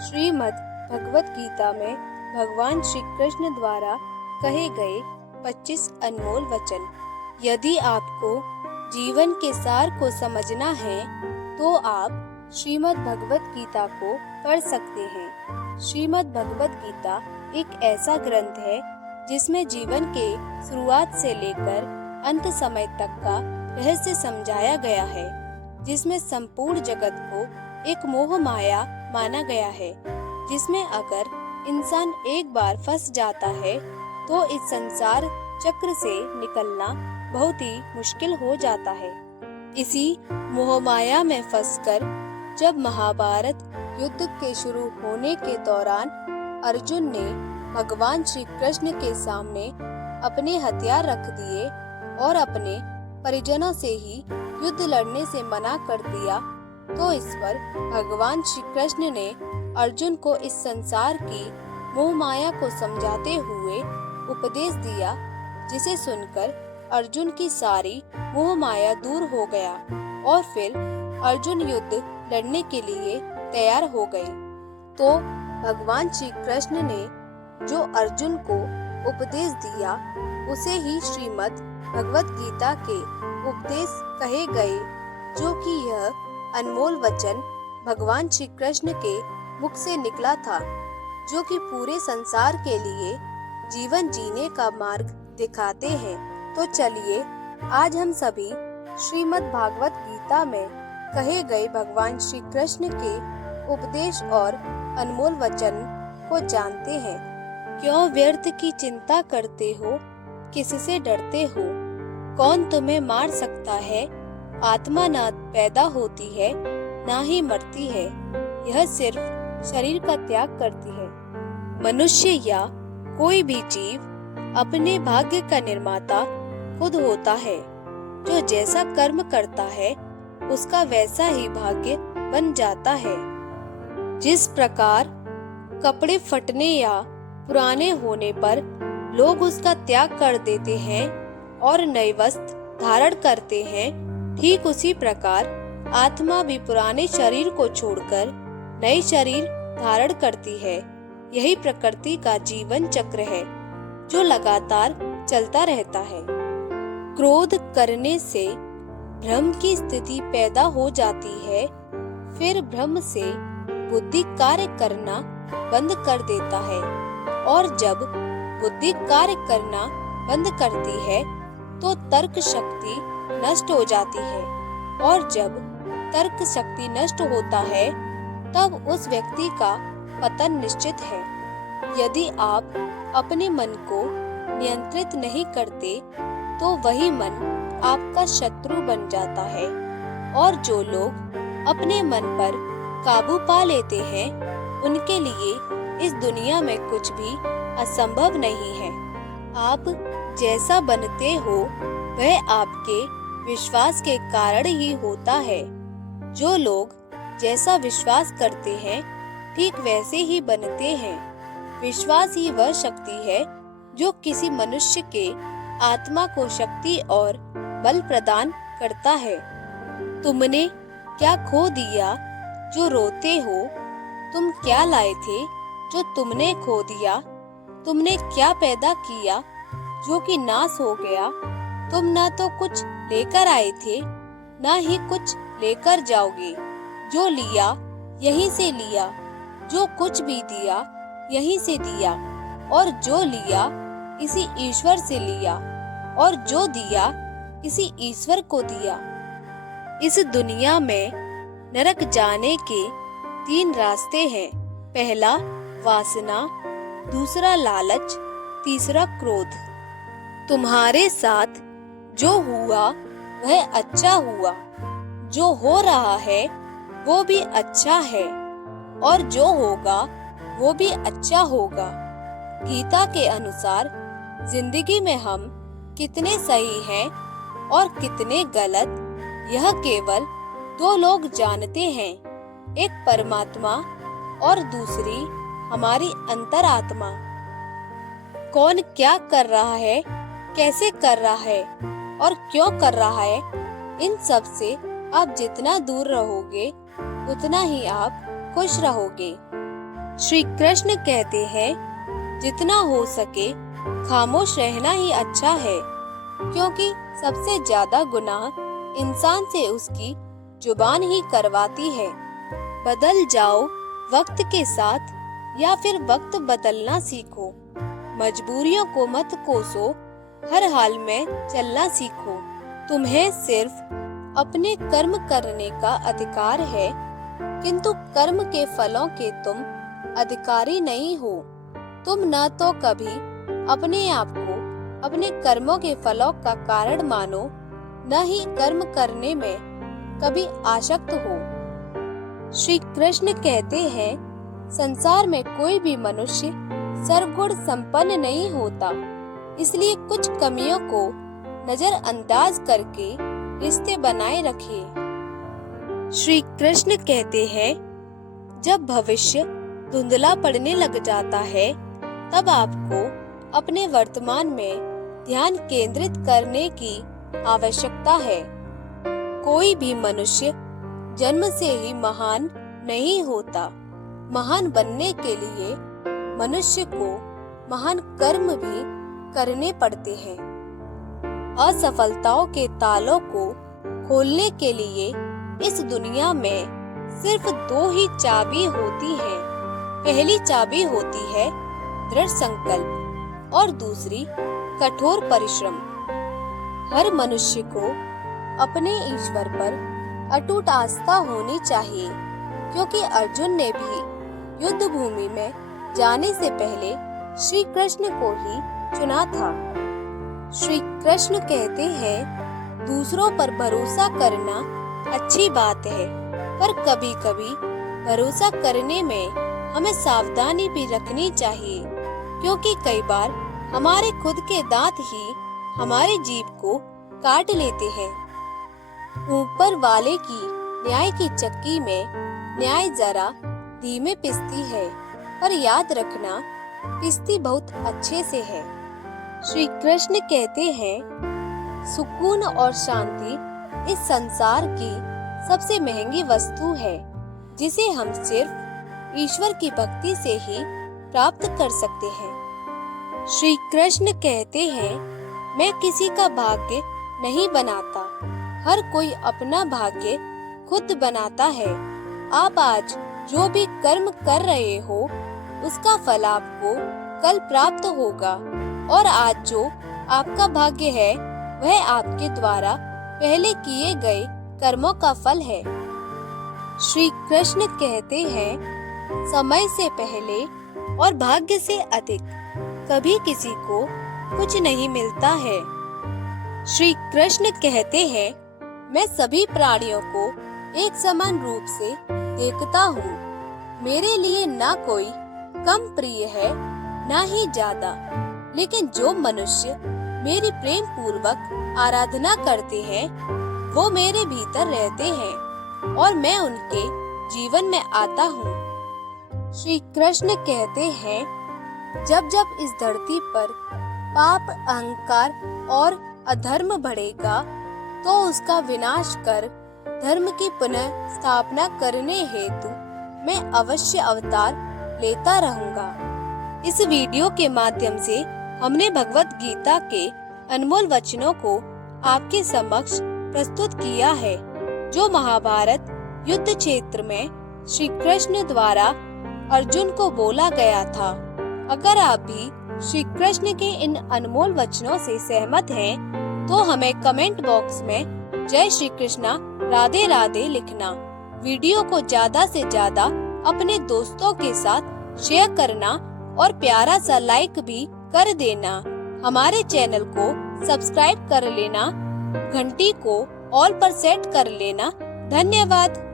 श्रीमद् भगवत गीता में भगवान श्री कृष्ण द्वारा कहे गए 25 अनमोल वचन। यदि आपको जीवन के सार को समझना है तो आप श्रीमद् भगवत गीता को पढ़ सकते हैं। श्रीमद् भगवत गीता एक ऐसा ग्रंथ है जिसमें जीवन के शुरुआत से लेकर अंत समय तक का रहस्य समझाया गया है, जिसमें संपूर्ण जगत को एक मोह माया माना गया है, जिसमें अगर इंसान एक बार फंस जाता है तो इस संसार चक्र से निकलना बहुत ही मुश्किल हो जाता है। इसी मोह माया में फंसकर जब महाभारत युद्ध के शुरू होने के दौरान अर्जुन ने भगवान श्री कृष्ण के सामने अपने हथियार रख दिए और अपने परिजनों से ही युद्ध लड़ने से मना कर दिया, तो इस पर भगवान श्री कृष्ण ने अर्जुन को इस संसार की मोह माया को समझाते हुए उपदेश दिया, जिसे सुनकर अर्जुन की सारी मोह माया दूर हो गया और फिर अर्जुन युद्ध लड़ने के लिए तैयार हो गए। तो भगवान श्री कृष्ण ने जो अर्जुन को उपदेश दिया उसे ही श्रीमद् भगवत गीता के उपदेश कहे गए, जो कि यह अनमोल वचन भगवान श्री कृष्ण के मुख से निकला था, जो कि पूरे संसार के लिए जीवन जीने का मार्ग दिखाते हैं। तो चलिए आज हम सभी श्रीमद् भागवत गीता में कहे गए भगवान श्री कृष्ण के उपदेश और अनमोल वचन को जानते हैं। क्यों व्यर्थ की चिंता करते हो, किससे डरते हो? कौन तुम्हें मार सकता है? आत्मा ना पैदा होती है ना ही मरती है, यह सिर्फ शरीर का त्याग करती है। मनुष्य या कोई भी जीव अपने भाग्य का निर्माता खुद होता है। जो जैसा कर्म करता है उसका वैसा ही भाग्य बन जाता है। जिस प्रकार कपड़े फटने या पुराने होने पर लोग उसका त्याग कर देते हैं और नए वस्त्र धारण करते हैं, ठीक उसी प्रकार आत्मा भी पुराने शरीर को छोड़कर नए शरीर धारण करती है। यही प्रकृति का जीवन चक्र है जो लगातार चलता रहता है। क्रोध करने से भ्रम की स्थिति पैदा हो जाती है, फिर भ्रम से बुद्धि कार्य करना बंद कर देता है, और जब बुद्धि कार्य करना बंद करती है तो तर्क शक्ति नष्ट हो जाती है, और जब तर्क शक्ति नष्ट होता है तब उस व्यक्ति का पतन निश्चित है। यदि आप अपने मन को नियंत्रित नहीं करते तो वही मन आपका शत्रु बन जाता है, और जो लोग अपने मन पर काबू पा लेते हैं उनके लिए इस दुनिया में कुछ भी असंभव नहीं है। आप जैसा बनते हो वह आपके विश्वास के कारण ही होता है। जो लोग जैसा विश्वास करते हैं ठीक वैसे ही बनते हैं। विश्वास ही वह शक्ति है जो किसी मनुष्य के आत्मा को शक्ति और बल प्रदान करता है। तुमने क्या खो दिया जो रोते हो? तुम क्या लाए थे जो तुमने खो दिया? तुमने क्या पैदा किया जो कि नाश हो गया? तुम ना तो कुछ लेकर आए थे ना ही कुछ लेकर जाओगे। जो लिया यहीं से लिया, जो कुछ भी दिया यहीं से दिया, और जो लिया इसी ईश्वर से लिया, और जो दिया इसी ईश्वर को दिया। इस दुनिया में नरक जाने के 3 रास्ते हैं। पहला वासना, दूसरा लालच, तीसरा क्रोध। तुम्हारे साथ जो हुआ वह अच्छा हुआ, जो हो रहा है वो भी अच्छा है, और जो होगा वो भी अच्छा होगा। गीता के अनुसार जिंदगी में हम कितने सही हैं और कितने गलत, यह केवल 2 लोग जानते हैं, एक परमात्मा और दूसरी हमारी अंतरात्मा। कौन क्या कर रहा है, कैसे कर रहा है और क्यों कर रहा है, इन सब से आप जितना दूर रहोगे उतना ही आप खुश रहोगे। श्री कृष्ण कहते हैं, जितना हो सके खामोश रहना ही अच्छा है, क्योंकि सबसे ज्यादा गुनाह इंसान से उसकी जुबान ही करवाती है। बदल जाओ वक्त के साथ या फिर वक्त बदलना सीखो। मजबूरियों को मत कोसो, हर हाल में चलना सीखो। तुम्हें सिर्फ अपने कर्म करने का अधिकार है, किंतु कर्म के फलों के तुम अधिकारी नहीं हो। तुम न तो कभी अपने आप को अपने कर्मों के फलों का कारण मानो, न ही कर्म करने में कभी आसक्त हो। श्री कृष्ण कहते हैं, संसार में कोई भी मनुष्य सर्वगुण संपन्न नहीं होता, इसलिए कुछ कमियों को नजरअंदाज करके रिश्ते बनाए रखिए। श्री कृष्ण कहते हैं, जब भविष्य धुंधला पड़ने लग जाता है, तब आपको अपने वर्तमान में ध्यान केंद्रित करने की आवश्यकता है। कोई भी मनुष्य जन्म से ही महान नहीं होता। महान बनने के लिए मनुष्य को महान कर्म भी करने पड़ते हैं। असफलताओं के तालों को खोलने के लिए इस दुनिया में सिर्फ दो ही चाबी होती हैं। पहली चाबी होती है दृढ़ संकल्प और दूसरी कठोर परिश्रम। हर मनुष्य को अपने ईश्वर पर अटूट आस्था होनी चाहिए, क्योंकि अर्जुन ने भी युद्ध भूमि में जाने से पहले श्री कृष्ण को ही चुना था। श्री कृष्ण कहते हैं, दूसरों पर भरोसा करना अच्छी बात है, पर कभी कभी भरोसा करने में हमें सावधानी भी रखनी चाहिए, क्योंकि कई बार हमारे खुद के दांत ही हमारे जीभ को काट लेते हैं। ऊपर वाले की न्याय की चक्की में न्याय जरा धीमे पिसती है, पर याद रखना पिसती बहुत अच्छे से है। श्री कृष्ण कहते हैं, सुकून और शांति इस संसार की सबसे महंगी वस्तु है, जिसे हम सिर्फ ईश्वर की भक्ति से ही प्राप्त कर सकते हैं। श्री कृष्ण कहते हैं, मैं किसी का भाग्य नहीं बनाता, हर कोई अपना भाग्य खुद बनाता है। आप आज जो भी कर्म कर रहे हो, उसका फल आपको कल प्राप्त होगा, और आज जो आपका भाग्य है वह आपके द्वारा पहले किए गए कर्मों का फल है। श्री कृष्ण कहते हैं, समय से पहले और भाग्य से अधिक कभी किसी को कुछ नहीं मिलता है। श्री कृष्ण कहते हैं, मैं सभी प्राणियों को एक समान रूप से देखता हूँ। मेरे लिए ना कोई कम प्रिय है, ना ही ज्यादा, लेकिन जो मनुष्य मेरी प्रेम पूर्वक आराधना करते हैं, वो मेरे भीतर रहते हैं और मैं उनके जीवन में आता हूँ। श्री कृष्ण कहते हैं, जब जब इस धरती पर पाप, अहंकार और अधर्म बढ़ेगा, तो उसका विनाश कर धर्म की पुनः स्थापना करने हेतु मैं अवश्य अवतार लेता रहूंगा। इस वीडियो के माध्यम से हमने भगवत गीता के अनमोल वचनों को आपके समक्ष प्रस्तुत किया है, जो महाभारत युद्ध क्षेत्र में श्री कृष्ण द्वारा अर्जुन को बोला गया था। अगर आप भी श्री कृष्ण के इन अनमोल वचनों से सहमत हैं, तो हमें कमेंट बॉक्स में जय श्री कृष्णा राधे राधे लिखना। वीडियो को ज्यादा से ज्यादा अपने दोस्तों के साथ शेयर करना और प्यारा सा लाइक भी कर देना। हमारे चैनल को सब्सक्राइब कर लेना, घंटी को ऑल पर सेट कर लेना। धन्यवाद।